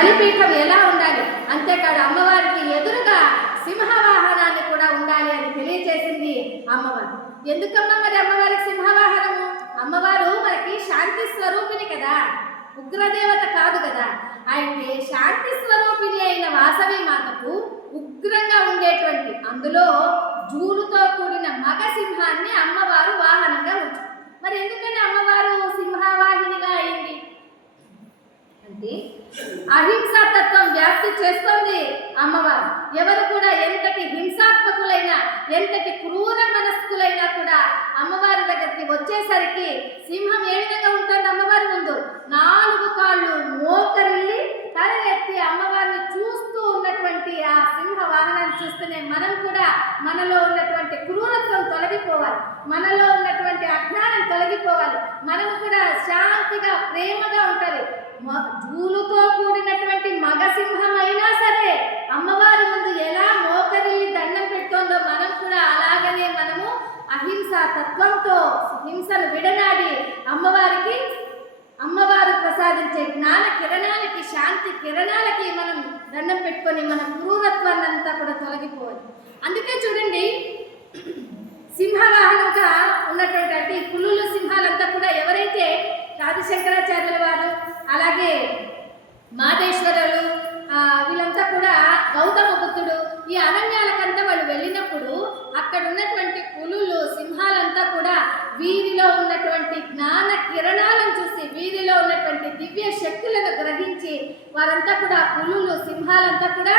బలిపీఠం ఎలా ఉండాలి, అంతేకాదు అమ్మవారికి ఎదురుగా సింహవాహనాన్ని కూడా ఉండాలి అని తెలియజేసింది అమ్మవారు. ఎందుకమ్మా మరి అమ్మవారికి సింహవాహనము? అమ్మవారు మనకి శాంతి స్వరూపిణి కదా, ఉగ్రదేవత కాదు కదా. అయితే శాంతి స్వరూపిణి అయిన వాసవి మాతకు ఉగ్రంగా ఉండేటువంటి అందులో జూలుతో కూడిన మగ సింహాన్ని అమ్మవారు వాహనంగా ఉంచారు. మరి ఎందుకని అమ్మవారు సింహవాహినిగా అయింది అంటే అహింసా తత్వం వ్యాప్తి చేస్తోంది అమ్మవారు. ఎవరు కూడా ఎంతటి హింసాత్మకులైనా ఎంతటి క్రూర మనస్కులైనా కూడా అమ్మవారి దగ్గరికి వచ్చేసరికి సింహం ఏ విధంగా ఉంటుంది అమ్మవారి ముందు? 4 కాళ్ళు మోకరిల్లి తల ఎత్తి అమ్మవారిని చూస్తూ ఉన్నటువంటి ఆ సింహ వాహనాన్ని చూస్తూనే మనం కూడా మనలో ఉన్నటువంటి క్రూరత్వం తొలగిపోవాలి, మనలో ఉన్నటువంటి అజ్ఞానం తొలగిపోవాలి, మనం కూడా శాంతిగా ప్రేమగా ఉండాలి. జూలుతో కూడినటువంటి మగ సింహం అయినా సరే అమ్మవారి ముందు ఎలా మోకరిల్లి దండం పెడుతోందో మనం కూడా అలాగనే మనము అహింసా తత్వంతో హింసను విడనాడి అమ్మవారు ప్రసాదించే జ్ఞాన కిరణాలకి శాంతి కిరణాలకి మనం దండం పెట్టుకొని మన క్రూరత్వాన్ని అంతా కూడా తొలగిపోవాలి. అందుకే చూడండి, సింహవాహనంగా ఉన్నటువంటి పులులు సింహాలంతా కూడా ఎవరైతే ఆదిశంకరాచార్యుల వారు అలాగే మాదేశ్వరులు వీళ్ళంతా కూడా గౌతమ బుద్ధుడు ఈ అరణ్యాలకంతా వాళ్ళు వెళ్ళినప్పుడు అక్కడ ఉన్నటువంటి పులులు సింహాలంతా కూడా వీరిలో ఉన్నటువంటి జ్ఞాన కిరణాలను చూసి వీరిలో ఉన్నటువంటి దివ్య శక్తులను గ్రహించి వారంతా కూడా పులులు సింహాలంతా కూడా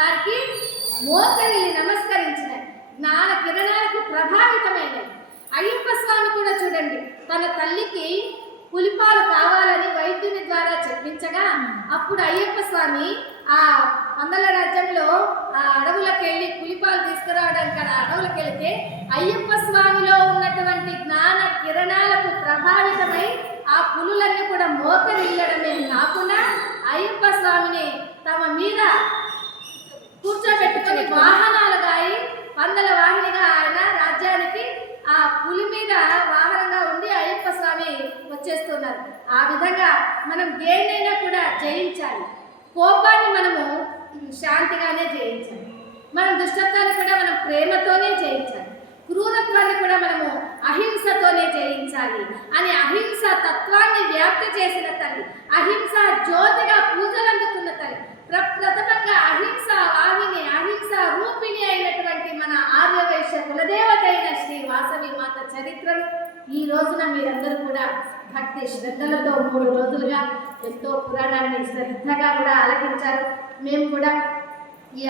వారికి మోకరిల్లి నమస్కరించినాయి, జ్ఞాన కిరణాలకు ప్రభావితమైనవి. అయ్యప్ప స్వామి కూడా చూడండి, తన తల్లికి పులిపాలు కావాలని వైద్యుని ద్వారా చెప్పించగా అప్పుడు అయ్యప్ప స్వామి ఆ పందల రాజ్యంలో ఆ అడవులకు వెళ్ళి పులిపాలు తీసుకురావడానికి అడవులకు వెళితే అయ్యప్ప స్వామిలో ఉన్నటువంటి జ్ఞాన కిరణాలకు ప్రభావితమై ఆ పులులన్నీ కూడా మోకరిల్లడమే కాకుండా అయ్యప్ప స్వామిని తమ మీద కూర్చోబెట్టుకుని వాహనాలుగా అయి పందల వాహినిగా ఆయన రాజ్యానికి ఆ పులి మీద వాహనంగా ఉండి అయ్యప్ప స్వామి వచ్చేస్తున్నారు. ఆ విధంగా మనం దేన్నైనా కూడా జయించాలి. కోపాన్ని మనము శాంతిగానే జయించాలి, మనం దుష్టత్వాన్ని కూడా మనం ప్రేమతోనే జయించాలి, క్రూరత్వాన్ని కూడా మనము అహింసతోనే జయించాలి అని అహింస తత్వాన్ని వ్యాప్తి చేసిన తల్లి, అహింస జ్యోతిగా పూజలు అందుకున్న తల్లి, ప్రథమంగా అహింస వాహిని అహింస రూపిణి అయినటువంటి మన ఆర్యవైశ్య కులదేవత అయిన శ్రీ వాసవి మాత చరిత్రను ఈ రోజున మీరందరూ కూడా భక్తి శ్రద్ధలతో 3 రోజులుగా ఎంతో పురాణాన్ని శ్రద్ధగా కూడా ఆలకించారు. మేము కూడా ఈ